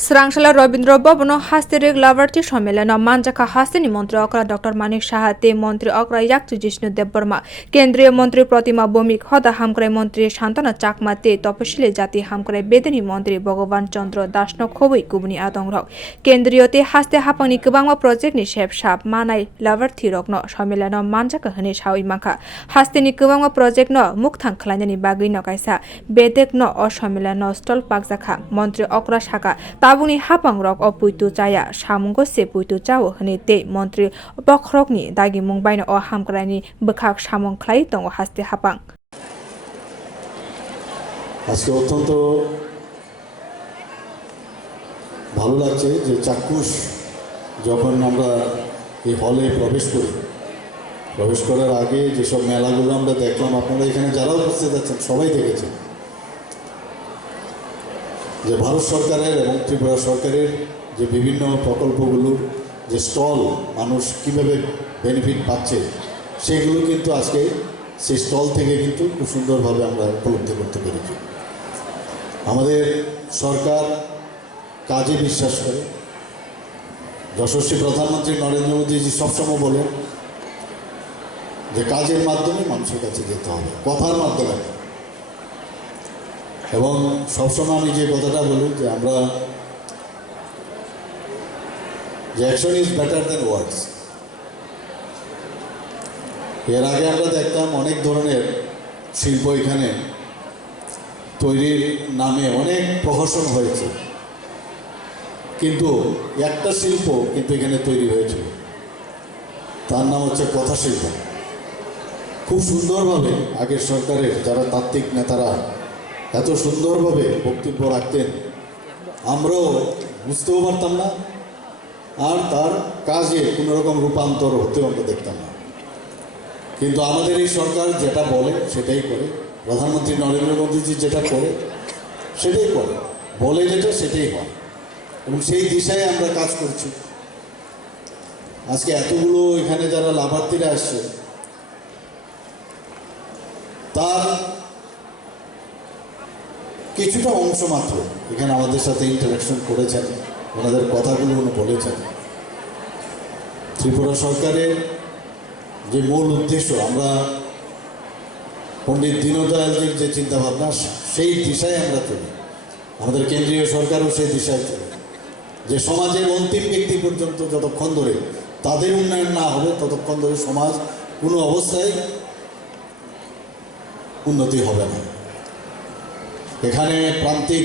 Swrangsalo Rabindra Bhavano haste Lavarthi sammelon manjakha haste ni Montri okra Dr.Manik Saha te Montri okra yakchu Jishnu Debbarma kendriya Montri Pratima Bhowmik hoda hamkrai Montri Santana Chakma te tapsilijati hamkrai bedek Montri Bhagavan Chandra khobui kubuni adongrok kendriya te haste hapangni kwbangma project ni shep manai Lavarthi rokno sammelon manjakha hini sawi mangkha haste ni kwbangma project no mukthang khlainani bagui no kaisa bedek no o sammelon stall pakjakha Montri okra saka tabuni hapangrok o puitu chaya samungo se puitu chao hne te Montri bokhrokni dagi mungbaino o hamkrani bkhak samung khlai tongo haste hapang আজকে অত্যন্ত ভালো লাগছে যে চাক্ষুষ যখন আমরা এই হলে প্রবেশ করার আগে যেসব মেলাগুলো আমরা দেখলাম আপনারা এখানে যারা উপস্থিত আছেন সবাই দেখেছেন যে ভারত সরকারের এবং ত্রিপুরা সরকারের যে বিভিন্ন প্রকল্পগুলো যে স্টল মানুষ কীভাবে বেনিফিট পাচ্ছে সেগুলো কিন্তু আজকে সেই স্টল থেকে কিন্তু খুব সুন্দরভাবে আমরা উপলব্ধি করতে পেরেছি। আমাদের সরকার কাজে বিশ্বাস করে। যশস্বী প্রধানমন্ত্রী নরেন্দ্র মোদীজি সবসময় বলেন যে কাজের মাধ্যমে মানুষের কাছে যেতে হবে, কথার মাধ্যমে। এবং সবসময় আমি যে কথাটা বলি যে আমরা যে অ্যাকশন ইজ বেটার দেন ওয়ার্ডস। এর আগে আমরা দেখতাম অনেক ধরনের শিল্প এখানে তৈরির নামে অনেক প্রহসন হয়েছে, কিন্তু একটা শিল্প কিন্তু এখানে তৈরি হয়েছে, তার নাম হচ্ছে কথা শিল্প। খুব সুন্দরভাবে আগের সরকারের যারা তাত্ত্বিক নেতারা এত সুন্দরভাবে বক্তব্য রাখতেন, আমরাও বুঝতেও পারতাম না, আর তার কাজে কোনোরকম রূপান্তর হতেও আমরা দেখতাম না। কিন্তু আমাদের এই সরকার যেটা বলে সেটাই করে, প্রধানমন্ত্রী নরেন্দ্র মোদীজি যেটা করে সেটাই করে, বলে যেটা সেটাই হয়, এবং সেই দিশায় আমরা কাজ করছি। আজকে এতগুলো এখানে যারা লাভার্থীরা আসছে তার কিছুটা অংশ মাত্র এখানে আমাদের সাথে ইন্টারাকশন করেছেন, ওনাদের কথাগুলো উনি বলেছেন। ত্রিপুরা সরকারের যে মূল উদ্দেশ্য, আমরা পণ্ডিত দীনদয়ালজির যে চিন্তাভাবনা সেই দিশায় আমরা চলি, আমাদের কেন্দ্রীয় সরকারও সেই দিশায় চলে, যে সমাজের অন্তিম ব্যক্তি পর্যন্ত যতক্ষণ ধরে তাদের উন্নয়ন না হবে ততক্ষণ ধরে সমাজ কোনো অবস্থায় উন্নতি হবে না। এখানে প্রান্তিক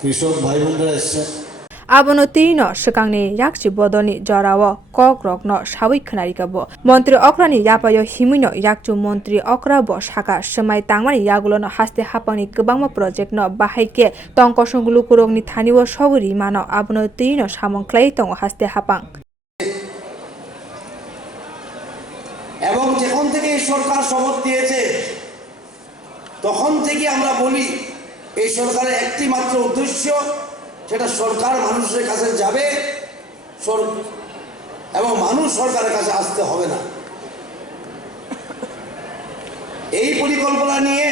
কৃষক ভাই বোনরা এসছে Abonotino shikangni yakchi bodoni jarawo kokrokno sawi khnarikabo Montri okrani yapayo himino yakchu Montri okra bo shaka shmai tangmani yagulono haste hapangni kwbangma project no bahaike tongkosongulu kurogni thaniwo soguri mano abonotino samung khlai tongo haste hapang এবং যখন থেকে সরকার শপথ নিয়েছে তখন থেকে আমরা বলি এই সরকারের একটি মাত্র উদ্দেশ্য, সেটা সরকার মানুষের কাছে যাবে এবং মানুষ সরকারের কাছে আসতে হবে না। এই পরিকল্পনা নিয়ে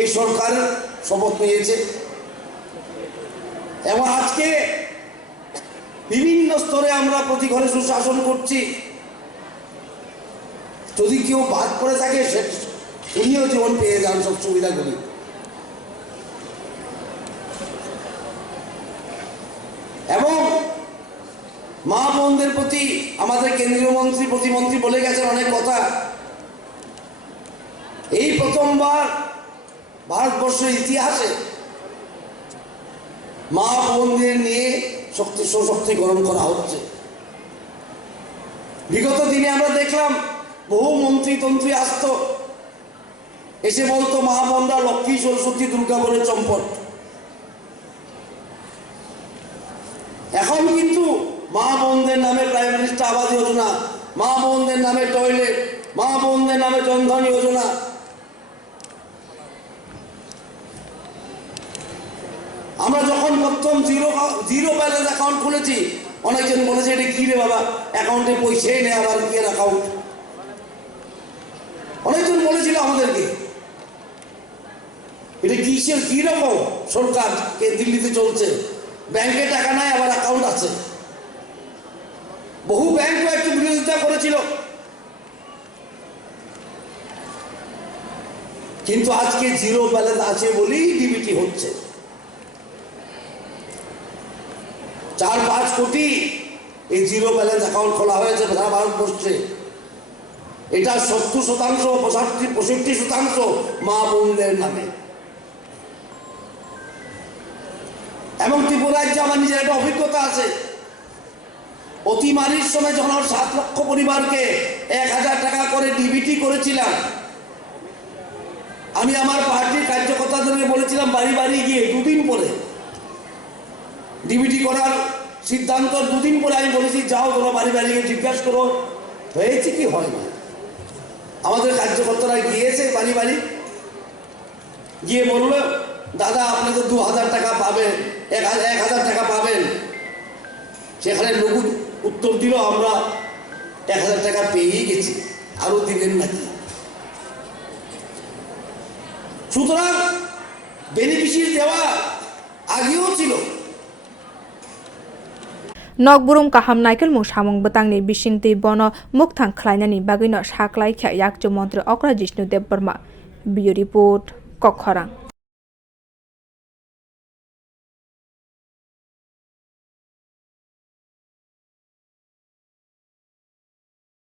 এই সরকার শপথ নিয়েছে এবং আজকে বিভিন্ন স্তরে আমরা প্রতি ঘরে সুশাসন করছি। যদি কেউ বাদ করে থাকে উনিও জীবন পেয়ে যান সব সুবিধাগুলি। এবং মা বোনদের প্রতি আমাদের কেন্দ্রীয় মন্ত্রী প্রতিমন্ত্রী বলে গেছেন অনেক কথা। এই প্রথমবার ভারতবর্ষের ইতিহাসে মা বোনদের নিয়ে সশক্তিকরণ করা হচ্ছে। বিগত দিনে আমরা দেখলাম বহু মন্ত্রী আসতো, এসে বলতো মা বোনরা লক্ষ্মী সরস্বতী দুর্গা বলে চম্পট। এখন কিন্তু মা বোনদের নামে প্রাইম মিনিস্টার আবাস যোজনা, মা বোনদের নামে টয়লেট, মা বোনদের নামে জনধন যোজনা। আমরা যখন প্রথম জিরো ব্যালেন্স অ্যাকাউন্ট খুলেছি অনেকজন বলেছে এটা কি রে বাবা, অ্যাকাউন্টে পয়সাই নেই, আবার কি অ্যাকাউন্ট। অনেকজন বলেছিল আমাদেরকে এটা কিসের কি রকম সরকার দিল্লিতে চলছে? ব্যাংকে টাকা নাই, আবার অ্যাকাউন্ট আছে। বহু ব্যাংকও একটু বিরোধিতা করেছিল, কিন্তু আজকে জিরো ব্যালেন্স আছে বলেই ডিবিটি হচ্ছে। 4-5 কোটি এই জিরো ব্যালেন্স অ্যাকাউন্ট খোলা হয়েছে সারা ভারতবর্ষে। এটা 70%, 65% মা বোনদের নামে। এবং ত্রিপুরা রাজ্যে আমার নিজের একটা অভিজ্ঞতা আছে। অতিমারির সময় যখন আমার 7 লক্ষ পরিবারকে 1000 টাকা করে ডিবিটি করেছিলাম, আমি আমার পার্টির কার্যকর্তাদেরকে বলেছিলাম বাড়ি বাড়ি গিয়ে 2 দিন পরে ডিবিটি করার সিদ্ধান্ত 2 দিন পরে আমি বলেছি, যাও তোমরা বাড়ি বাড়ি গিয়ে জিজ্ঞাসা করো হয়েছে কি হয় না। আমাদের কার্যকর্তারা গিয়েছে বাড়ি বাড়ি, গিয়ে বলল, দাদা আপনি তো 2000 টাকা পাবেন, 1000 টাকা পাবেন। সেখানে লোক উত্তর দিল, আমরা 1000 টাকা পেয়েই গেছি, আরো দিবেন নাকি? সুতরাং বেনিফিশিয়ারি দেওয়া আগেও ছিল। Nokburum kaham naikal mu samung betangni bisingti bono mukthang khlainani bagino saklaikha yakchu Montri okra Jishnu Debbarma. Bio report Kokkhorang.